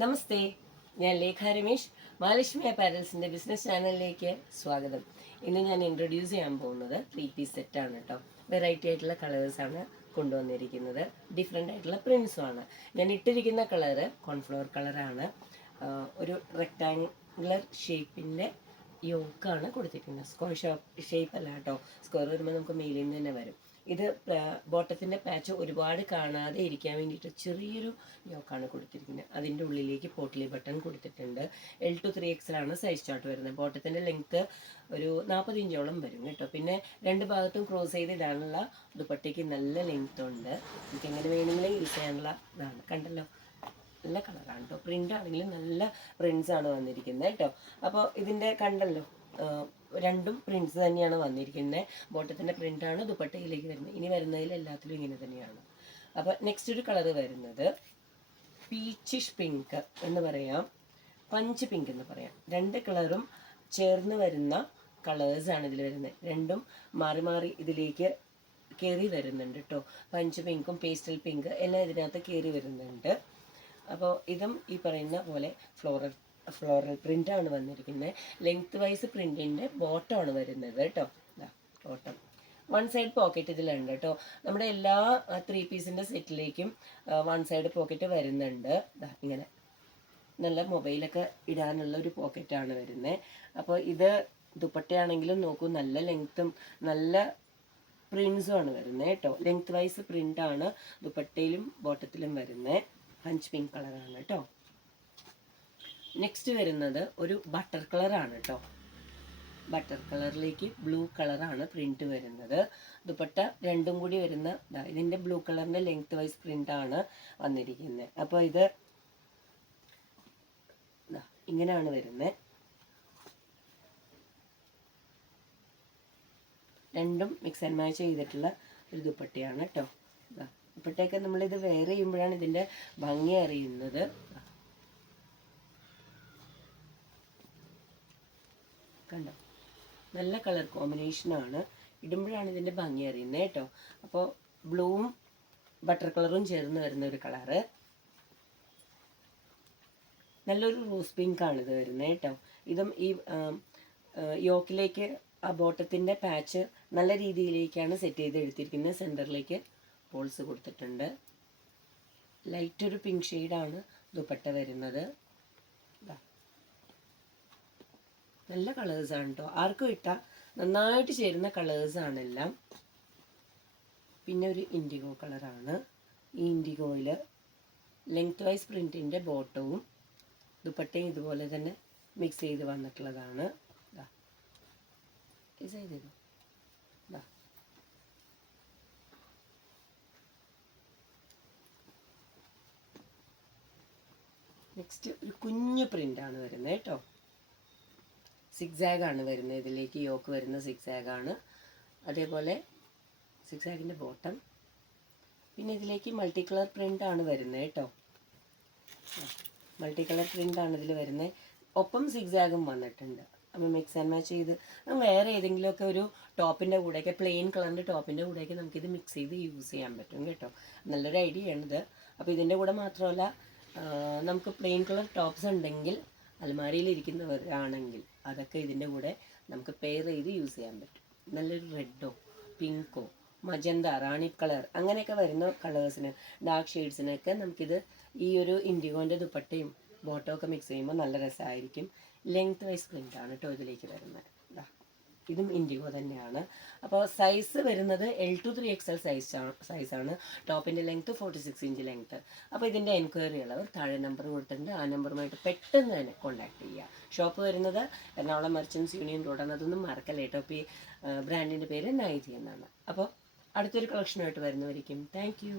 നമസ്തേ, ഞാൻ ലേഖ രമേശ്. മഹാലക്ഷ്മി അപ്പാരൽസിൻ്റെ ബിസിനസ് ചാനലിലേക്ക് സ്വാഗതം. ഇന്ന് ഞാൻ ഇൻട്രൊഡ്യൂസ് ചെയ്യാൻ പോകുന്നത് 3-piece സെറ്റാണ് കേട്ടോ. വെറൈറ്റി ആയിട്ടുള്ള കളേഴ്സാണ് കൊണ്ടുവന്നിരിക്കുന്നത്. ഡിഫറെൻ്റ് ആയിട്ടുള്ള പ്രിൻസുമാണ്. ഞാൻ ഇട്ടിരിക്കുന്ന കളറ് കോൺഫ്ലവർ കളറാണ്. ഒരു റെക്ടാങ്കുലർ ഷേപ്പിൻ്റെ യോക്കാണ് കൊടുത്തിരിക്കുന്നത്. സ്ക്വയർ ഷേപ്പ് അല്ല കേട്ടോ. സ്ക്വയർ വരുമ്പോൾ നമുക്ക് മേലിൽ നിന്ന് തന്നെ വരും. ഇത് ബോട്ടത്തിൻ്റെ പാച്ച് ഒരുപാട് കാണാതെ ഇരിക്കാൻ വേണ്ടിയിട്ട് ചെറിയൊരു യോക്കാണ് കൊടുത്തിരിക്കുന്നത്. അതിൻ്റെ ഉള്ളിലേക്ക് പോട്ട്ലി ബട്ടൺ കൊടുത്തിട്ടുണ്ട്. L to 3XL ആണ് സൈസ് ചാർട്ട് വരുന്നത്. ബോട്ടത്തിൻ്റെ ലെങ്ത്ത് ഒരു 40 ഇഞ്ചോളം വരും കേട്ടോ. പിന്നെ രണ്ട് ഭാഗത്തും ക്രോസ് ചെയ്തിടാനുള്ള ദുപ്പട്ടയ്ക്ക് നല്ല ലെങ്ത്ത് ഉണ്ട്. നമുക്ക് എങ്ങനെ വേണമെങ്കിലും യൂസ് ചെയ്യാനുള്ള ഇതാണ്. കണ്ടല്ലോ, നല്ല കളറാണ് കേട്ടോ. പ്രിൻ്റ് ആണെങ്കിലും നല്ല പ്രിൻസാണ് വന്നിരിക്കുന്നത് കേട്ടോ. അപ്പോൾ ഇതിൻ്റെ കണ്ടല്ലോ, രണ്ടും പ്രിൻസ് തന്നെയാണ് വന്നിരിക്കുന്നത്. ബോട്ടത്തിൻ്റെ പ്രിൻ്റാണ് ദുപ്പട്ടയിലേക്ക് വരുന്നത്. ഇനി വരുന്നതിൽ എല്ലാത്തിലും ഇങ്ങനെ തന്നെയാണ്. അപ്പോൾ നെക്സ്റ്റ് ഒരു കളറ് വരുന്നത് പീച്ചിഷ് പിങ്ക് എന്ന് പറയാം, പഞ്ച് പിങ്ക് എന്ന് പറയാം. രണ്ട് കളറും ചേർന്ന് വരുന്ന കളേഴ്സാണ് ഇതിൽ വരുന്നത്. രണ്ടും മാറി മാറി ഇതിലേക്ക് കയറി വരുന്നുണ്ട് കേട്ടോ. പഞ്ച് പിങ്കും പേസ്റ്റൽ പിങ്ക് എല്ലാം ഇതിനകത്ത് കയറി വരുന്നുണ്ട്. അപ്പോൾ ഇതും ഈ പറയുന്ന പോലെ ഫ്ലോറൽ പ്രിൻ്റാണ് വന്നിരിക്കുന്നത്. ലെങ്ത് വൈസ് പ്രിൻറ്റിൻ്റെ ബോട്ടമാണ് വരുന്നത് കേട്ടോ. ബോട്ടം വൺ സൈഡ് പോക്കറ്റ് ഇതിലുണ്ട് കേട്ടോ. നമ്മുടെ എല്ലാ 3-piece സെറ്റിലേക്കും വൺ സൈഡ് പോക്കറ്റ് വരുന്നുണ്ട്. ഇങ്ങനെ നല്ല മൊബൈലൊക്കെ ഇടാനുള്ള ഒരു പോക്കറ്റാണ് വരുന്നത്. അപ്പോൾ ഇത് ദുപ്പട്ടയാണെങ്കിലും നോക്കൂ, നല്ല ലെങ്ത്തും നല്ല പ്രിൻസും ആണ് വരുന്നത് കേട്ടോ. ലെങ്ത് വൈസ് പ്രിൻ്റാണ് ദുപ്പട്ടയിലും ബോട്ടത്തിലും വരുന്നത്. പഞ്ച് പിങ്ക് കളറാണ് കേട്ടോ. നെക്സ്റ്റ് വരുന്നത് ഒരു ബട്ടർ കളറാണ് കേട്ടോ. ബട്ടർ കളറിലേക്ക് ബ്ലൂ കളറാണ് പ്രിന്റ് വരുന്നത്. ദുപ്പട്ട രണ്ടും കൂടി വരുന്ന ഇതിൻ്റെ ബ്ലൂ കളറിൻ്റെ ലെങ്ത് വൈസ് പ്രിൻ്റാണ് വന്നിരിക്കുന്നത്. അപ്പോൾ ഇത് ഇങ്ങനെയാണ് വരുന്നത്. രണ്ടും മിക്സ് ആൻഡ് മാച്ച് ചെയ്തിട്ടുള്ള ഒരു ദുപ്പട്ടയാണ് കേട്ടോ. ദുപ്പട്ടയൊക്കെ നമ്മളിത് വെയർ ചെയ്യുമ്പോഴാണ് ഇതിൻ്റെ ഭംഗി അറിയുന്നത്. കണ്ടോ, നല്ല കളർ കോമ്പിനേഷനാണ്. ഇടുമ്പോഴാണ് ഇതിൻ്റെ ഭംഗി അറിയുന്നത് കേട്ടോ. അപ്പോൾ ബ്ലൂവും ബട്ടർ കളറും ചേർന്ന് വരുന്ന ഒരു കളറ്. നല്ലൊരു റോസ് പിങ്ക് ആണ് ഇത് വരുന്നത് കേട്ടോ. ഇതും ഈ യോക്കിലേക്ക് ആ ബോട്ടത്തിൻ്റെ പാച്ച് നല്ല രീതിയിലേക്കാണ് സെറ്റ് ചെയ്ത് എടുത്തിരിക്കുന്നത്. സെൻറ്ററിലേക്ക് ഹോൾസ് കൊടുത്തിട്ടുണ്ട്. ലൈറ്റ് ഒരു പിങ്ക് ഷെയ്ഡാണ് ദുപ്പട്ട വരുന്നത്. നല്ല കളേഴ്സാണ് കേട്ടോ. ആർക്കും ഇട്ടാൽ നന്നായിട്ട് ചേരുന്ന കളേഴ്സാണെല്ലാം. പിന്നെ ഒരു ഇൻഡിഗോ കളറാണ്. ഈ ഇൻഡിഗോയിൽ ലെങ്ത് വൈസ് പ്രിൻറ്റിൻ്റെ ബോട്ടവും ദുപ്പട്ടയും ഇതുപോലെ തന്നെ മിക്സ് ചെയ്ത് വന്നിട്ടുള്ളതാണ്. നെക്സ്റ്റ് ഒരു കുഞ്ഞു പ്രിൻ്റാണ് വരുന്നത് കേട്ടോ. സിക്സാഗാണ് വരുന്നത്. ഇതിലേക്ക് യോക്ക് വരുന്ന സിക്സാഗാണ്. അതേപോലെ സിക്സാഗിൻ്റെ ബോട്ടം. പിന്നെ ഇതിലേക്ക് മൾട്ടി കളർ പ്രിൻ്റാണ് വരുന്നത് കേട്ടോ. മൾട്ടി കളർ പ്രിൻ്റാണ് ഇതിൽ വരുന്നത്. ഒപ്പം സിക്സാഗും വന്നിട്ടുണ്ട്. അപ്പോൾ മിക്സ് ആൻഡ് മാച്ച് ചെയ്ത് വേറെ ഏതെങ്കിലുമൊക്കെ ഒരു ടോപ്പിൻ്റെ കൂടെയൊക്കെ, പ്ലെയിൻ കളറിൻ്റെ ടോപ്പിൻ്റെ കൂടെയൊക്കെ നമുക്കിത് മിക്സ് ചെയ്ത് യൂസ് ചെയ്യാൻ പറ്റും കേട്ടോ. നല്ലൊരു ഐഡിയ ആണിത്. അപ്പോൾ ഇതിൻ്റെ കൂടെ മാത്രമല്ല, നമുക്ക് പ്ലെയിൻ കളർ ടോപ്സ് ഉണ്ടെങ്കിൽ അലമാരിയിൽ ഇരിക്കുന്നവരാണെങ്കിൽ അതൊക്കെ ഇതിൻ്റെ കൂടെ നമുക്ക് പെയർ ചെയ്ത് യൂസ് ചെയ്യാൻ പറ്റും. നല്ലൊരു റെഡോ പിങ്കോ മജന്ത റാണി കളർ അങ്ങനെയൊക്കെ വരുന്ന കളേഴ്സിന്, ഡാർക്ക് ഷെയ്ഡ്സിനൊക്കെ നമുക്കിത് ഈ ഒരു ഇൻഡിഗോൻ്റെ ദുപ്പട്ടയും ബോട്ടോ ഒക്കെ മിക്സ് ചെയ്യുമ്പോൾ നല്ല രസമായിരിക്കും. ലെങ്ത് വൈസ് പ്രിൻ്റാണ് കേട്ടോ ഇതിലേക്ക് വരുന്നത്. ഇതും ഇൻഡിഗോ തന്നെയാണ്. അപ്പോൾ സൈസ് വരുന്നത് L to 3XL സൈസാണ്. ടോപ്പിൻ്റെ ലെങ്ത്ത് 46 ഇഞ്ച് ലെങ്ത്ത്. അപ്പോൾ ഇതിൻ്റെ എൻക്വയറി ഉള്ളവർ താഴെ നമ്പർ കൊടുത്തിട്ടുണ്ട്. ആ നമ്പറുമായിട്ട് പെട്ടെന്ന് തന്നെ കോൺടാക്ട് ചെയ്യുക. ഷോപ്പ് വരുന്നത് എറണാകുളം മർച്ചൻസ് യൂണിയൻ റോഡാണ്. അതൊന്നും മറക്കല്ലേ കേട്ടോ. അപ്പോൾ ഈ ബ്രാൻഡിൻ്റെ പേര് നൈതി എന്നാണ്. അപ്പോൾ അടുത്തൊരു കളക്ഷനുമായിട്ട് വരുന്നവരിക്കും. Thank you.